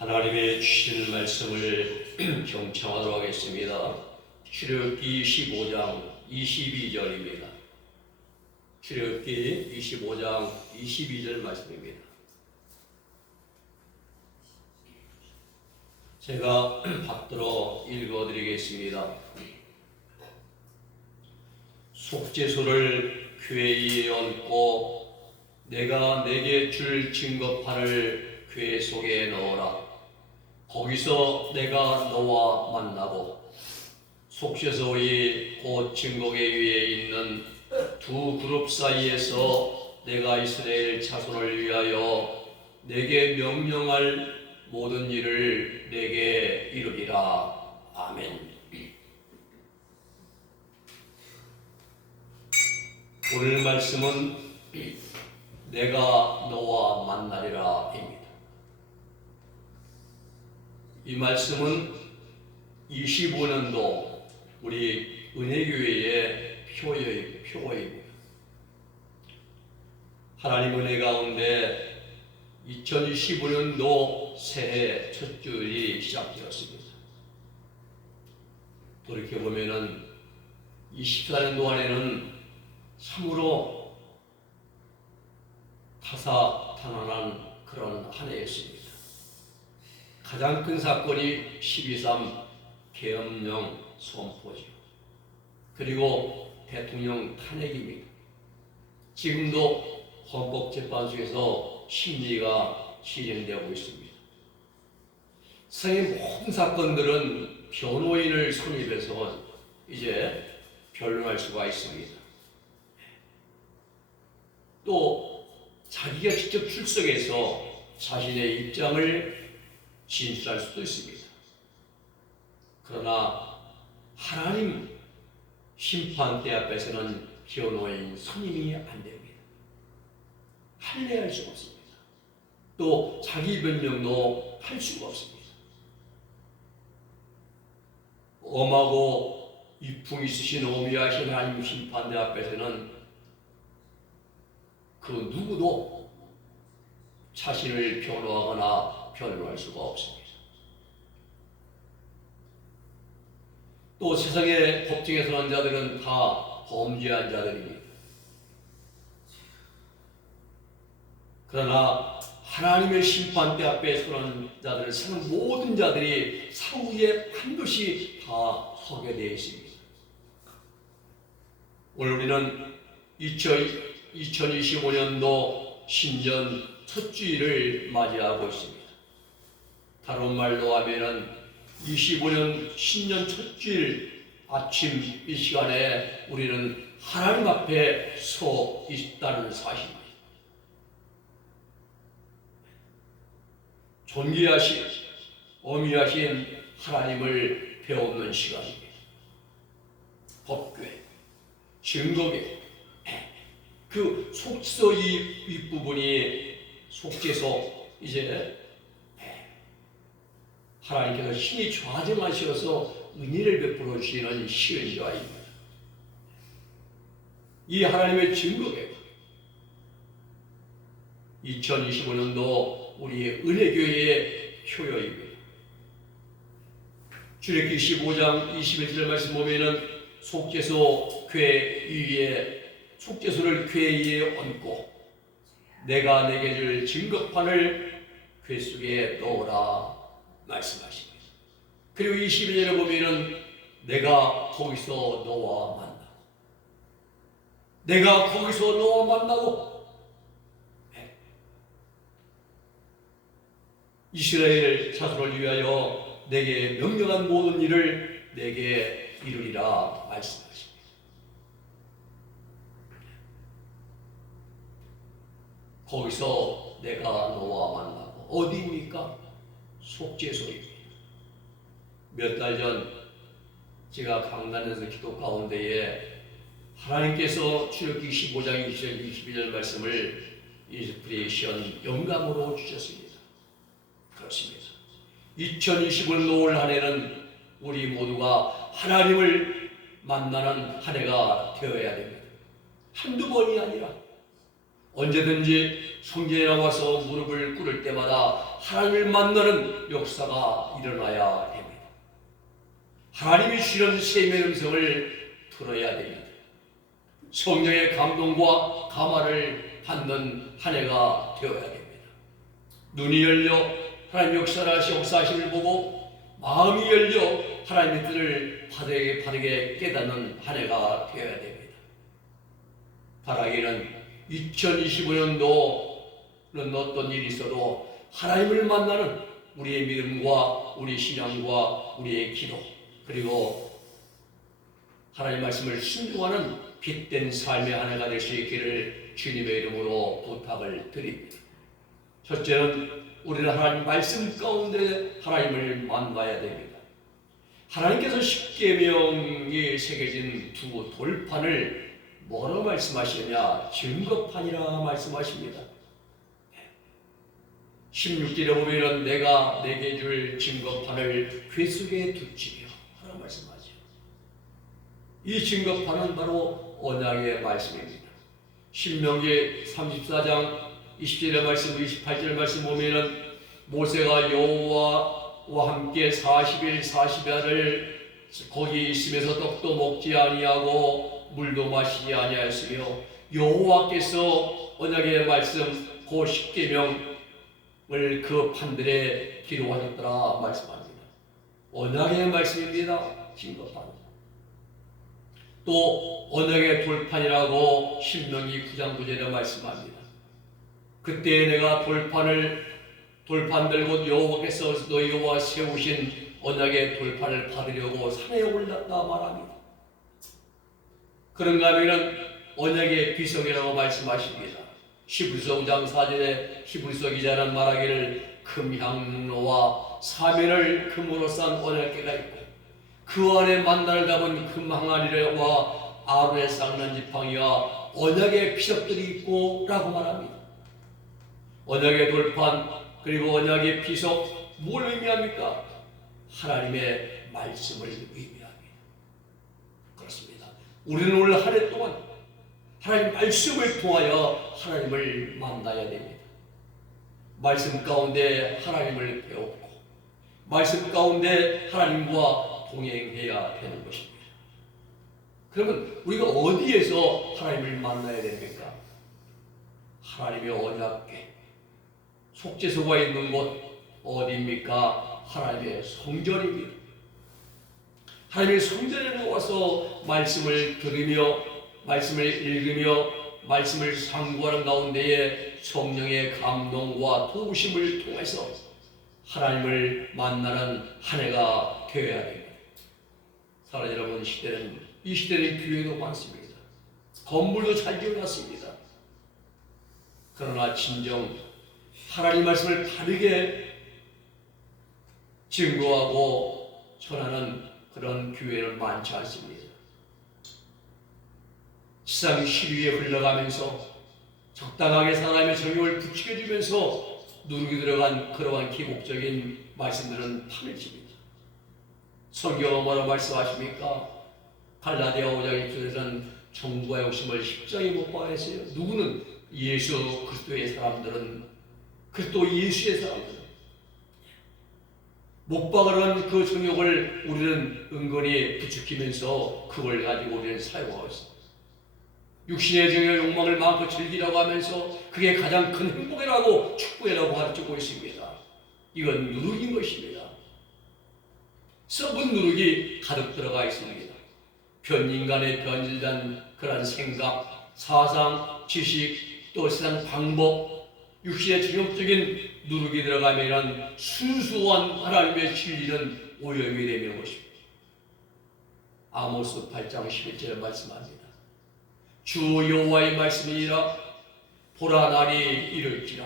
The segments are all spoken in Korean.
하나님의 주시는 말씀을 경청하도록 하겠습니다. 출애굽기 15장 22절입니다. 출애굽기 25장 22절 말씀입니다. 제가 받들어 읽어드리겠습니다. 속죄소를 궤에 얹고 내가 내게 줄 증거판을 궤 속에 넣어라. 거기서 내가 너와 만나고 속죄소의 곧 증거궤 위에 있는 두 그룹 사이에서 내가 이스라엘 자손을 위하여 내게 명령할 모든 일을 내게 이루리라. 아멘. 오늘 말씀은 내가 너와 만나리라입니다. 이 말씀은 25년도 우리 은혜교회의 표어입니다. 하나님 은혜 가운데 2025년도 새해 첫 주일이 시작되었습니다. 돌이켜보면은 24년 동안에는 참으로 타사탄환한 그런 한 해였습니다. 가장 큰 사건이 12.3 계엄령 선포죠. 그리고 대통령 탄핵입니다. 지금도 헌법재판소에서 심리가 진행되고 있습니다. 세상의 모든 사건들은 변호인을 선임해서 이제 변론할 수가 있습니다. 또 자기가 직접 출석해서 자신의 입장을 진술할 수도 있습니다. 그러나 하나님 심판대 앞에서는 변호인 선임이 안 됩니다. 할례할 수가 없습니다. 또 자기 변명도 할 수가 없습니다. 엄하고 이풍 있으신 어미하신 하나님 심판대 앞에서는 그 누구도 자신을 변호하거나 변론할 수가 없습니다. 또 세상의 법정에 서는 자들은 다 범죄한 자들입니다. 그러나 하나님의 심판대 앞에 서는 자들을 사는 모든 자들이 사후에 반드시 다 서게 되어 있습니다. 오늘 우리는 2025년도 신년 첫 주일을 맞이하고 있습니다. 다른 말로 하면은 25년 신년 첫 주일 아침 이 시간에 우리는 하나님 앞에 서 있다는 사실입니다. 존귀하신 어미하신 하나님을 배우는 시간입니다. 법궤, 증거궤, 그 속죄소 이 윗부분이 속죄소 이제 하나님께서 신이 좌정하셔서 은혜를 베풀어 주시는 시은자입니다. 이 하나님의 증거궤 2025년도 우리의 은혜교회의 표어입니다. 출애굽기 15장 21절 말씀 보면은 속죄소 궤 위에 속죄소를 궤 위에 얹고 내가 내게 줄 증거판을 궤 속에 넣어라 말씀하십니다. 그리고 22절에 보면은 내가 거기서 너와 만나고 내가 거기서 너와 만나고 이스라엘 자손을 위하여 내게 명령한 모든 일을 내게 이루리라 말씀하십니다. 거기서 내가 너와 만나고 어디입니까? 속죄소입니다. 몇 달 전 제가 강단에서 기도 가운데에 하나님께서 출애굽기 15장 20절 22절 말씀을 인스피레이션 영감으로 주셨습니다. 그렇습니다. 2025년 올 한 해는 우리 모두가 하나님을 만나는 한 해가 되어야 됩니다. 한두 번이 아니라 언제든지 성전에 나와서 무릎을 꿇을 때마다 하나님을 만나는 역사가 일어나야 됩니다. 하나님이 주시는 생명의 음성을 들어야 됩니다. 성령의 감동과 감화를 받는 한 해가 되어야 됩니다. 눈이 열려 하나님 역사하심을 보고 마음이 열려 하나님의 뜻을 바르게 깨닫는 한 해가 되어야 됩니다. 바라기는 2025년도는 어떤 일이 있어도 하나님을 만나는 우리의 믿음과 우리 신앙과 우리의 기도, 그리고 하나님 말씀을 순종하는 빛된 삶의 한 해가 될 수 있기를 주님의 이름으로 부탁을 드립니다. 첫째는 우리는 하나님 말씀 가운데 하나님을 만나야 됩니다. 하나님께서 십계명이 새겨진 두 돌판을 뭐라고 말씀하시느냐? 증거판이라 말씀하십니다. 16절에 보면 내가 내게 줄 증거판을 궤속에 두지며 하라고 말씀하죠. 이 증거판은 바로 언약의 말씀입니다. 신명기 34장 20절의 말씀, 28절의 말씀 보면은 모세가 여호와와 함께 40일 40야를 거기 있으면서 떡도 먹지 아니하고 물도 마시지 아니하였으며 여호와께서 언약의 말씀 그 십계명을 그 판들에 기록하셨더라 말씀합니다. 언약의 말씀입니다. 증거판. 또 언약의 돌판이라고 신명기 9장 9절에 말씀합니다. 그때 내가 돌판 들고 여호와께서 너희와 세우신 언약의 돌판을 받으려고 산에 올랐다 말합니다. 그런가 하면 언약의 비석이라고 말씀하십니다. 히브리서 5장 4절에 히브리서 기자는 말하기를 금향로와 사면을 금으로 싼 언약궤가 있고 그 안에 만나를 담은 금 항아리와 아론의 쌍난 지팡이와 언약의 비석들이 있고 라고 말합니다. 언약의 돌판 그리고 언약의 비석 뭘 의미합니까? 하나님의 말씀을 의미합니다. 그렇습니다. 우리는 올 한 해 동안 하나님 말씀을 통하여 하나님을 만나야 됩니다. 말씀 가운데 하나님을 배웠고 말씀 가운데 하나님과 동행해야 되는 것입니다. 그러면 우리가 어디에서 하나님을 만나야 됩니까? 하나님의 언약궤 속죄소가 있는 곳 어디입니까? 하나님의 성전입니다. 하나님의 성전에 와서 말씀을 들으며 말씀을 읽으며 말씀을 상고하는 가운데에 성령의 감동과 도우심을 통해서 하나님을 만나는 한 해가 되어야 됩니다. 사랑하는 여러분, 이 시대는 교회도 많습니다. 건물도 잘 지어놨습니다. 그러나 진정 하나님 말씀을 바르게 증거하고 전하는 그런 교회는 많지 않습니다. 세상 시류에 흘러가면서 적당하게 사람의 정욕을 부추겨주면서 누르게 들어간 그러한 기복적인 말씀들은 파멸집니다. 성경은 뭐라고 말씀하십니까? 갈라디아 5장 1절에서는 정과의 욕심을 십자가에 못 박았어요. 누구는 예수 그리스도의 사람들은 그리스도 예수의 사람들은 못 박으려는 그 정욕을 우리는 은근히 부추기면서 그걸 가지고 우리는 사용하고 있습니다. 육신의 정욕 욕망을 마음껏 즐기라고 하면서 그게 가장 큰 행복이라고 축복이라고 가르치고 있습니다. 이건 누룩인 것입니다. 썩은 누룩이 가득 들어가 있습니다. 인간의 변질된 그런 생각, 사상, 지식, 또 세상 방법, 육신의 정욕적인 누룩이 들어가면 순수한 하나님의 진리는 오염이 되는 것입니다. 아모스 8장 11절에 말씀합니다. 주 여호와의 말씀이니라. 보라 날이 이를지라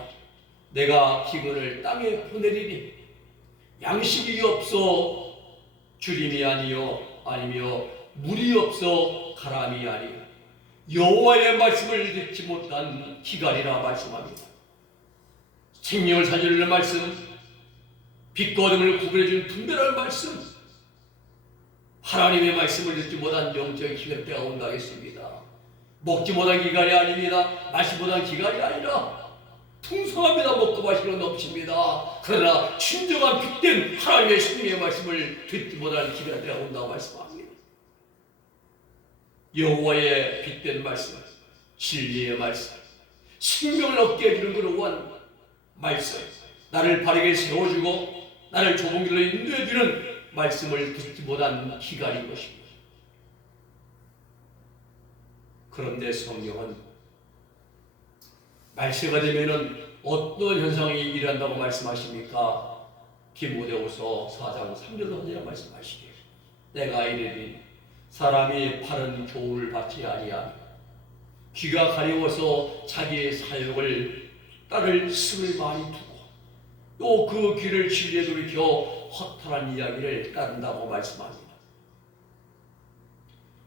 내가 기근을 땅에 보내리니 양식이 없어 주림이 아니며 물이 없어 가람이 아니요 여호와의 말씀을 듣지 못한 기갈이라 말씀합니다. 생명을 살려주는 말씀, 빛과 어둠을 구분해주는 분별할 말씀, 하나님의 말씀을 듣지 못한 영적인 기갈 때가 온다 했습니다. 먹지 못한 기갈이 아닙니다. 마시 못한 기갈이 아니라 풍성합니다. 먹고 마시는 넘칩니다. 그러나 진정한 빛된 하나님의 생명의 말씀을 듣지 못한 기갈이 온다고 말씀합니다. 여호와의 빛된 말씀, 진리의 말씀, 생명을 얻게 해주는 그러한 말씀, 나를 바르게 세워주고 나를 좁은 길로 인도해주는 말씀을 듣지 못한 기갈인 것입니다. 그런데 성경은 말세가 되면은 어떤 현상이 일어난다고 말씀하십니까? 디모데후서 4장 3절로 하니라 말씀하시기를 내가 이르니 사람이 바른 교훈을 받지 아니하며 귀가 가려워서 자기의 사욕을 따를 승을 많이 두고 또 그 귀를 진리에 돌이켜 허탈한 이야기를 따른다고 말씀합니다.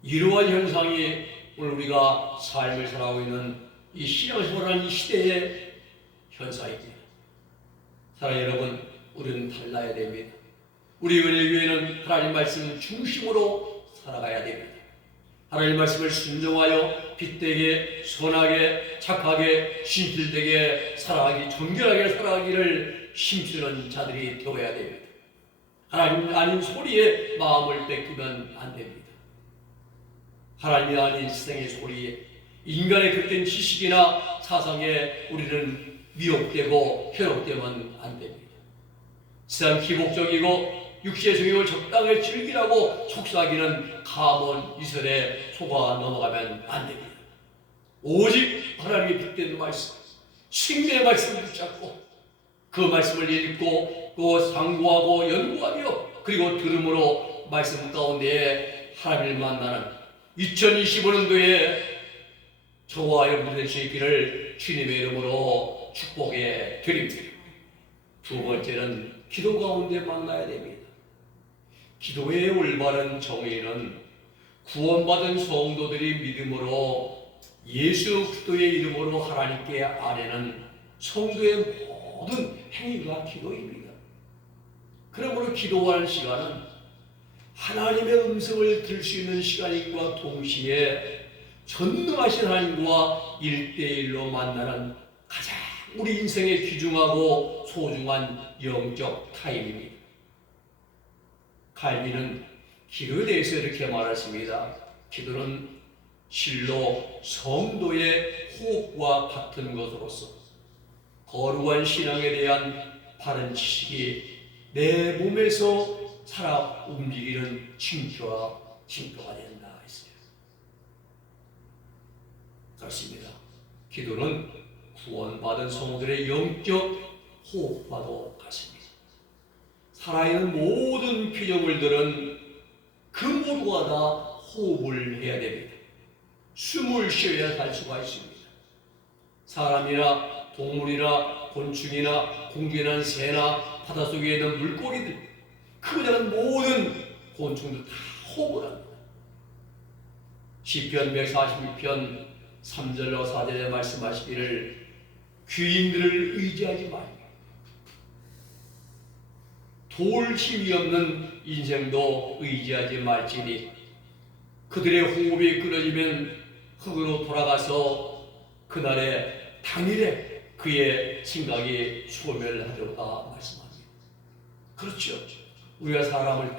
이러한 현상이 오늘 우리가 삶을 살아가고 있는 이 신앙생활하는 이 시대의 현상입니다. 사랑하는 여러분, 우리는 달라야 됩니다. 우리 은혜교회는 하나님 말씀 중심으로 살아가야 됩니다. 하나님 말씀을 순종하여 빛되게 선하게 착하게 신실되게 살아가기 정결하게 살아가기를 힘쓰는 자들이 되어야 됩니다. 하나님 아닌 소리에 마음을 뺏기면 안 됩니다. 하나님이 아닌 세상의 소리에 인간의 그릇된 지식이나 사상에 우리는 미혹되고 현혹되면 안 됩니다. 세상 기복적이고 육체의 정욕을 적당히 즐기라고 속삭이는 감언 이설에 속아 넘어가면 안 됩니다. 오직 하나님의 빛된 말씀, 생명의 말씀을 붙잡고 그 말씀을 읽고 또 상고하고 연구하며 그리고 들음으로 말씀 가운데 하나님을 만나는 2025년도에 저와 여러분들 될 수 있기를 주님의 이름으로 축복해 드립니다. 두 번째는 기도 가운데 만나야 됩니다. 기도의 올바른 정의는 구원받은 성도들이 믿음으로 예수 그리스도의 이름으로 하나님께 아뢰는 성도의 모든 행위가 기도입니다. 그러므로 기도하는 시간은 하나님의 음성을 들을 수 있는 시간인과 동시에 전능하신 하나님과 1대1로 만나는 가장 우리 인생에 귀중하고 소중한 영적 타임입니다. 칼빈은 기도에 대해서 이렇게 말했습니다. 기도는 실로 성도의 호흡과 같은 것으로서 거룩한 신앙에 대한 바른 지식이 내 몸에서 살아 움직이는 징표가 된다 했어요. 그렇습니다. 기도는 구원받은 성도들의 영적 호흡과도 같습니다. 살아있는 모든 피조물들은 그 모두가 다 호흡을 해야 됩니다. 숨을 쉬어야 살 수가 있습니다. 사람이나 동물이나 곤충이나 공기나 새나 바닷속에 있는 물고기들 크고 작은 모든 곤충들 다 호흡을 합니다. 시편 146편 3절로 4절에 말씀하시기를 귀인들을 의지하지 말고 도울 힘이 없는 인생도 의지하지 말지니 그들의 호흡이 끊어지면 흙으로 돌아가서 그날에 당일에 그의 생각이 소멸하리로다 말씀합니다. 그렇죠. 우리가 사람을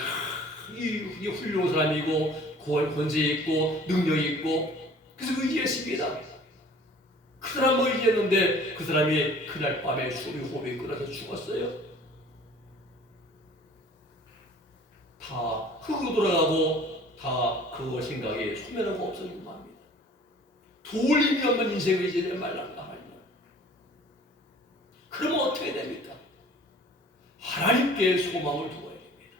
이 훌륭한 사람이고 권세 있고 능력이 있고 그래서 의지했습니다. 그 사람을 의지했는데 그 사람이 그날 밤에 숨이 호흡이 끊어서 죽었어요. 다 흙으로 돌아가고 다 그 생각이 소멸하고 없어지고 맙니다. 도울 힘이 없는 인생을 이제 말란가 말이야. 그러면 어떻게 됩니까? 하나님께 소망을 두어야 됩니다.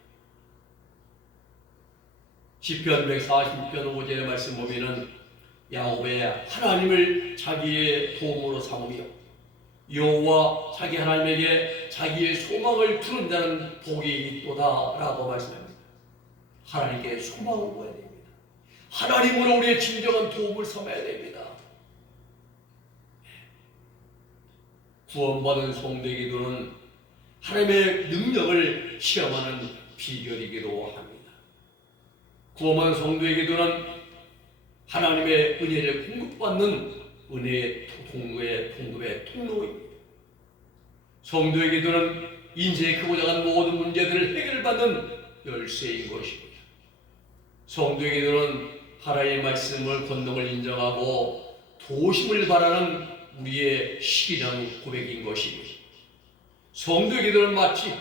시편 146편 5절의 말씀 보면은 야곱의 하나님을 자기의 도움으로 삼으며 여호와 자기 하나님에게 자기의 소망을 두는 자는 복이 있도다라고 말씀합니다. 하나님께 소망을 구해야 됩니다. 하나님으로 우리의 진정한 도움을 삼아야 됩니다. 구원받은 성도의 기도는 하나님의 능력을 시험하는 비결이기도 합니다. 구원받은 성도의 기도는 하나님의 은혜를 공급받는 은혜의 동급의 통로입니다. 성도의 기도는 인생의 크고 작은 모든 문제들을 해결받는 열쇠인 것입니다. 성도의 기도는 하나님의 말씀을 권능을 인정하고 도심을 바라는 우리의 신앙 고백인 것입니다. 성도의 기도는 마치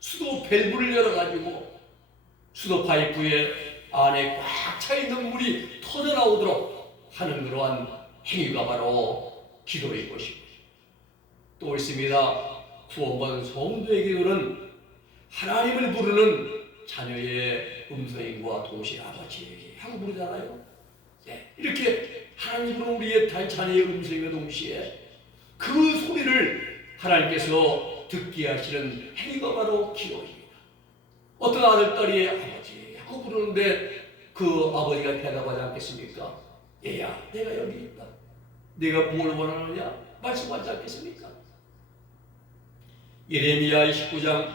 수도 밸브를 열어가지고 수도 파이프에 안에 꽉 차있는 물이 터져나오도록 하는 그러한 행위가 바로 기도의 것입니다. 또 있습니다. 구원받은 성도의 기도는 하나님을 부르는 자녀의 음성인과 동시에 아버지 하고 부르잖아요. 네, 이렇게 하나님 부르는 우리의 자녀의 음성인과 동시에 그 소리를 하나님께서 듣게 하시는 행위가 바로 기도입니다. 어떤 아들, 딸이 아버지 하고 부르는데 그 아버지가 대답하지 않겠습니까? 얘야, 내가 여기 있다. 네가 뭘 원하느냐? 말씀하지 않겠습니까? 예레미야 29장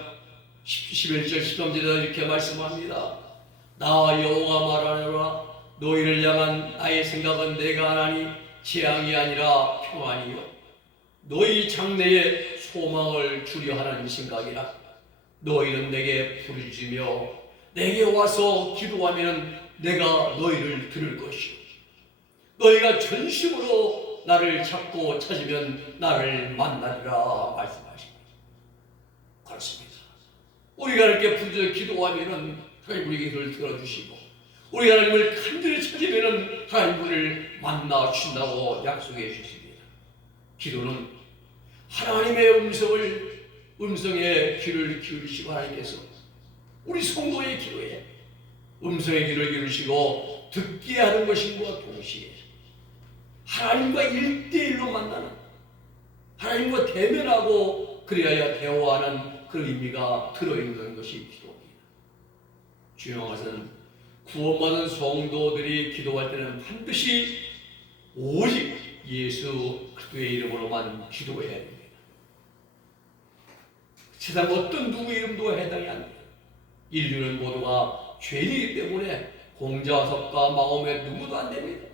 11절 13절에 이렇게 말씀합니다. 나 여호와 말하노라. 너희를 향한 나의 생각은 내가 하나니 재앙이 아니라 평안이요 너희 장래에 소망을 주려 하는 생각이라. 너희는 내게 부르짖으며 내게 와서 기도하면 내가 너희를 들을 것이요 너희가 전심으로 나를 찾고 찾으면 나를 만나리라 말씀하십니다. 그렇습니다. 우리가 이렇게 부르짖어 기도하면 하나님 우리 기도를 들어주시고 우리가 하나님을 간절히 찾으면 하나님 우리를 만나 주신다고 약속해 주십니다. 기도는 하나님의 음성에 귀를 기울이시고 하나님께서 우리 성도의 기도에 음성의 귀를 기울이시고 듣게 하는 것인과 동시에 하나님과 1대1로 만나는 하나님과 대면하고 그리하여 대화하는 그 의미가 들어있는 것이 기도입니다. 중요한 것은 구원받은 성도들이 기도할 때는 반드시 오직 예수 그리스도의 이름으로만 기도해야 됩니다. 세상 어떤 누구의 이름도 해당이 안 돼요. 인류는 모두가 죄이기 때문에 공자섭과 마음에 누구도 안 됩니다.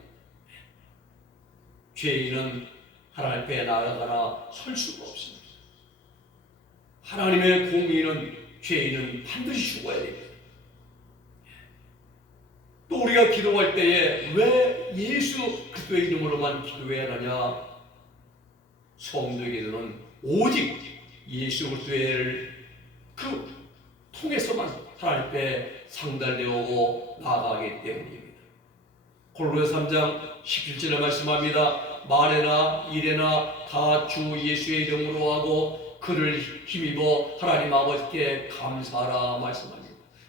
죄인은 하나님 앞에 나아가나 설 수가 없습니다. 하나님의 공의는 죄인은 반드시 죽어야 됩니다. 또 우리가 기도할 때에 왜 예수 그리스도의 이름으로만 기도해야 하느냐? 성도의 기도는 오직 예수 그리스도를 그 통해서만 하나님 앞에 상달되고 나아가기 때문입니다. 고린도서 3장 17절에 말씀합니다. 말에나 일에나 다 주 예수의 이름으로 하고 그를 힘입어 하나님 아버지께 감사하라 말씀합니다.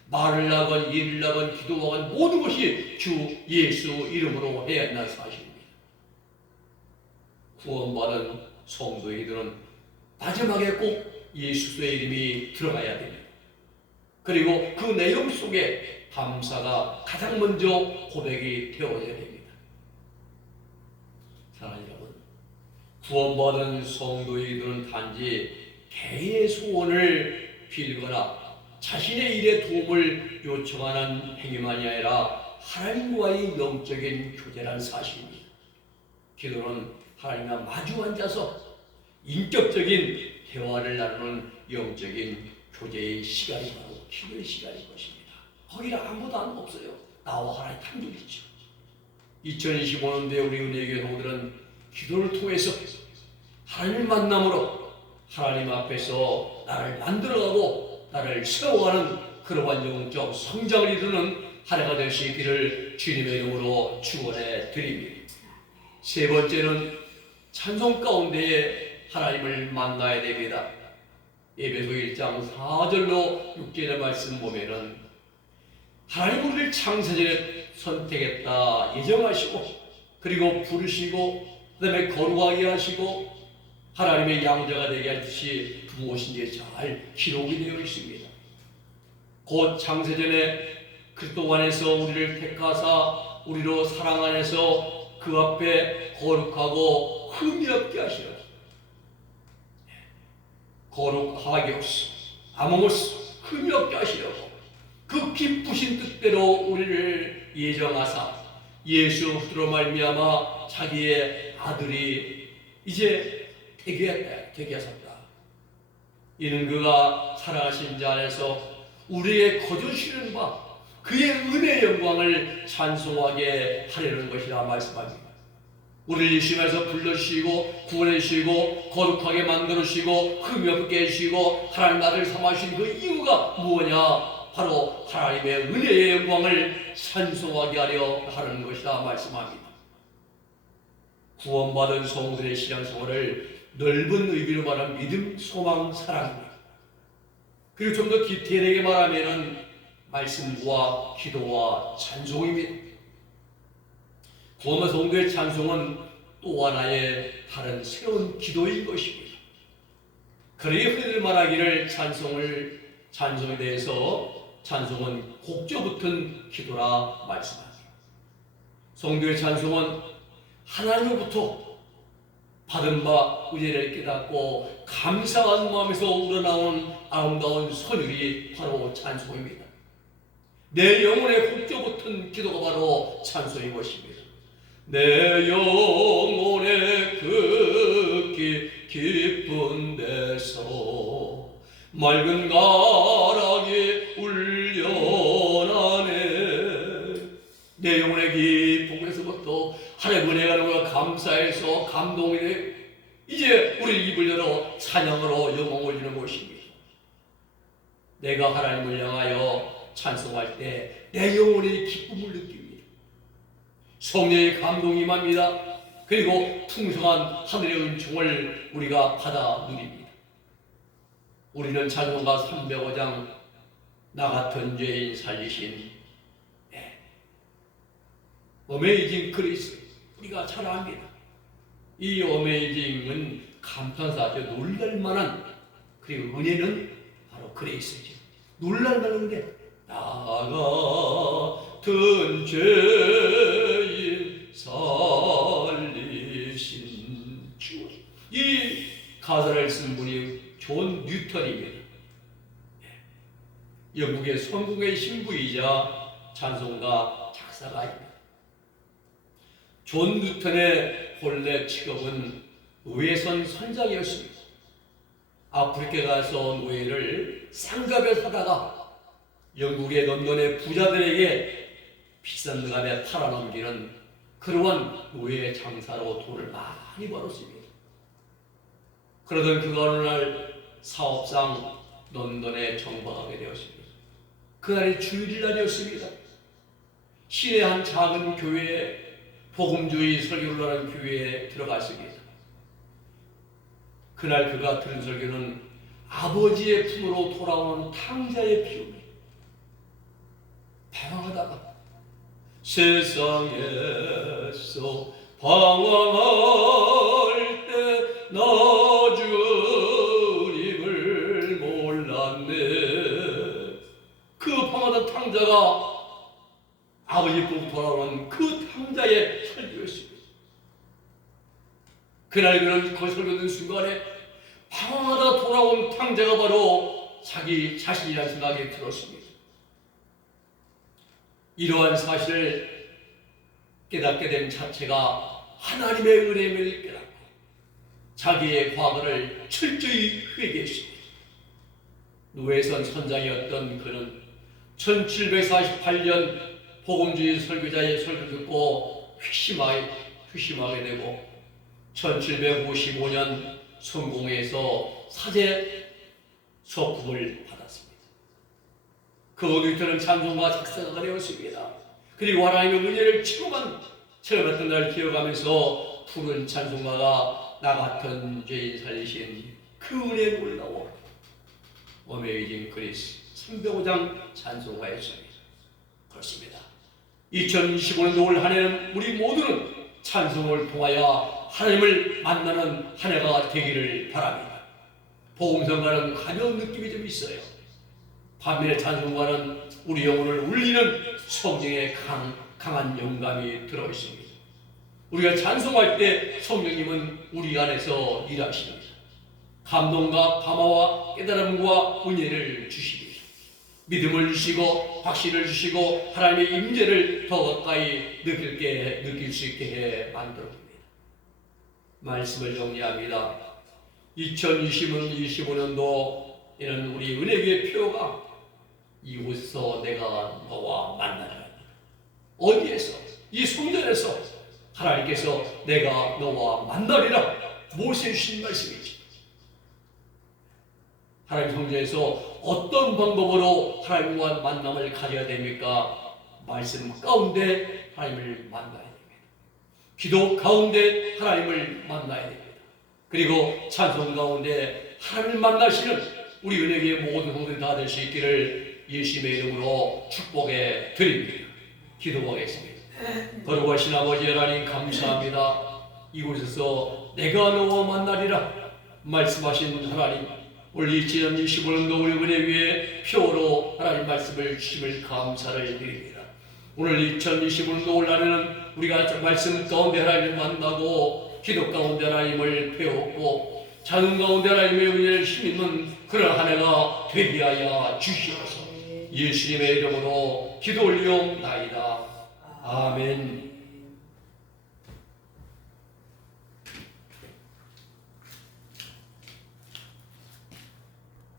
말을 하건 일을 하건 기도하건 모든 것이 주 예수 이름으로 해야 한다는 사실입니다. 구원받은 성도의 기도는 마지막에 꼭 예수의 이름이 들어가야 됩니다. 그리고 그 내용 속에 감사가 가장 먼저 고백이 되어야 됩니다. 사랑하는 여러분, 구원받은 성도의 기도는 단지 개인의 소원을 빌거나 자신의 일에 도움을 요청하는 행위만이 아니라 하나님과의 영적인 교제라는 사실입니다. 기도는 하나님과 마주 앉아서 인격적인 대화를 나누는 영적인 교제의 시간이 바로 기도의 시간인 것입니다. 거기는 아무도 안 없어요. 나와 하나님 단둘이죠. 2025년도에 우리 은혜교회 성도들은 기도를 통해서 하나님을 만남으로 하나님 앞에서 나를 만들어가고 나를 세워가는 그러한 영적 성장을 이루는 한 해가 될 수 있기를 주님의 이름으로 축원해 드립니다. 세 번째는 찬송 가운데에 하나님을 만나야 됩니다. 에베소 1장 4절로 6절의 말씀 보면은 하나님 우리를 창세전에 선택했다 예정하시고 그리고 부르시고 그 다음에 거룩하게 하시고 하나님의 양자가 되게 하듯이 무엇인지 잘 기록이 되어 있습니다. 곧 창세전에 그리스도 안에서 우리를 택하사 우리로 사랑 안에서 그 앞에 거룩하고 흠이 없게 하시라. 거룩하게오스 아모스 흠이 없게 하시려고 그 기쁘신 뜻대로 우리를 예정하사 예수 그리스도로 말미암아 자기의 아들이 이제 되게 하셨다. 이는 그가 살아가신 자 안에서 우리의 거두시는 바 그의 은혜의 영광을 찬송하게 하려는 것이라 말씀합니다. 우리를 예수님께서 불러주시고 구원해주시고 거룩하게 만들어주시고 흠이 없게 해주시고 하나님 아들 삼아주신 그 이유가 무엇이냐? 바로 하나님의 은혜의 영광을 찬송하게 하려 하는 것이라 말씀합니다. 구원받은 성도들의 신앙생활을 넓은 의미로 말하는 믿음, 소망, 사랑입니다. 그리고 좀 더 디테일하게 말하면 말씀과 기도와 찬송입니다. 구원받은 성도의 찬송은 또 하나의 다른 새로운 기도인 것입니다. 그러기에 흔히들 말하기를 찬송에 대해서 찬송은 곡조 붙은 기도라 말씀합니다. 성도의 찬송은 하나님으로부터 받은 바 은혜를 깨닫고 감사한 마음에서 우러나온 아름다운 선율이 바로 찬송입니다. 내 영혼의 곡조 붙은 기도가 바로 찬송인 것입니다. 내 영혼의 극히 깊은 데서 맑은 가락이 울려나네. 내 영혼의 깊은 곳에서부터 하나님의 은혜가 너무나 감사해서 감동이 돼 이제 우리 입을 열어 찬양으로 영광 올리는 것입니다. 내가 하나님을 향하여 찬송할 때 내 영혼의 기쁨을 느낍니다. 성령의 감동이 임합니다. 그리고 풍성한 하늘의 은총을 우리가 받아 누립니다. 우리는 찬송가 305장 나 같은 죄인 살리신 어메이징 그리스 우리가 잘 압니다. 이 어메이징은 감탄사죠. 놀랄만한 그리고 은혜는 바로 그레이스죠. 놀랄만한 게 나 같은 죄인 살리신 주. 이 가사를 쓴 분이 존 뉴턴입니다. 영국의 성공의 신부이자 찬송가 작사가입니다. 존 뉴턴의 본래 직업은 노예선 선장이었습니다. 아프리카에 가서 노예를 쌍갑에 사다가 영국의 런던의 부자들에게 비싼 값에 팔아넘기는 그러한 노예 장사로 돈을 많이 벌었습니다. 그러던 그가 어느 날 사업상 런던에 정박하게 되었습니다. 그날이 주일날이었습니다. 시내 한 작은 교회에 복음주의 설교를 하는 교회에 들어갔습니다. 그날 그가 들은 설교는 아버지의 품으로 돌아오는 탕자의 비유입니다. 방황하다가 세상에서 방황할 때 나 주님을 몰랐네. 그 방황하던 탕자가 아버지 품으로 돌아오는 그 탕자의 설교였습니다. 그날 그는 그 설교 듣는 순간에 방황하다 돌아온 탕자가 바로 자기 자신이라는 생각이 들었습니다. 이러한 사실을 깨닫게 된 자체가 하나님의 은혜임을 깨닫고 자기의 과거를 철저히 회개했습니다. 노예선 선장이었던 그는 1748년 복음주의 설교자의 설교를 듣고 회심하게 되고 1755년 성공회에서 사제 서품을 받았습니다. 그 뉴턴은 찬송가 작사가가 되었습니다. 그리고 하나님의 은혜를 체험했던 날 기억하면서 부른 찬송가가 나 같은 죄인 살리신 그 은혜에 놀라워 어메이징 그리스 305장 찬송가였습니다. 그렇습니다. 2025년도 올 한 해는 우리 모두는 찬송을 통하여 하나님을 만나는 한 해가 되기를 바랍니다. 복음성가는 가벼운 느낌이 좀 있어요. 반면에 찬송가는 우리 영혼을 울리는 성령의 강한 영감이 들어있습니다. 우리가 찬송할 때 성령님은 우리 안에서 일하십니다. 감동과 감화와 깨달음과 은혜를 주십니다. 믿음을 주시고 확신을 주시고 하나님의 임재를 더 가까이 느낄 수 있게 해 만들어줍니다. 말씀을 정리합니다. 2025년도 이는 우리 은혜교회 표가 이곳에서 내가 너와 만나리라. 어디에서? 이 성전에서 하나님께서 내가 너와 만나리라 모세 주신 말씀이지. 하나님 성전에서 어떤 방법으로 하나님과 만남을 가져야 됩니까? 말씀 가운데 하나님을 만나야 됩니다. 기도 가운데 하나님을 만나야 됩니다. 그리고 찬송 가운데 하나님을 만나시는 우리 은혜교회 모든 성도들이 다 될 수 있기를 예수님의 이름으로 축복해 드립니다. 기도하겠습니다. 거룩하신 아버지 하나님 감사합니다. 이곳에서 내가 너와 만나리라 말씀하신 하나님, 오늘 2025년도 우리 은혜교회 표로 하나님 말씀을 주심을 감사를 드립니다. 오늘 2025년도 올라는 우리가 말씀 가운데 하나님을 만나고 기도 가운데 하나님을 배웠고 찬송 가운데 하나님의 은혜를 힘있는 그런 한 해가 되게 하여 주시옵소서. 예수님의 이름으로 기도 올리옵나이다. 아멘.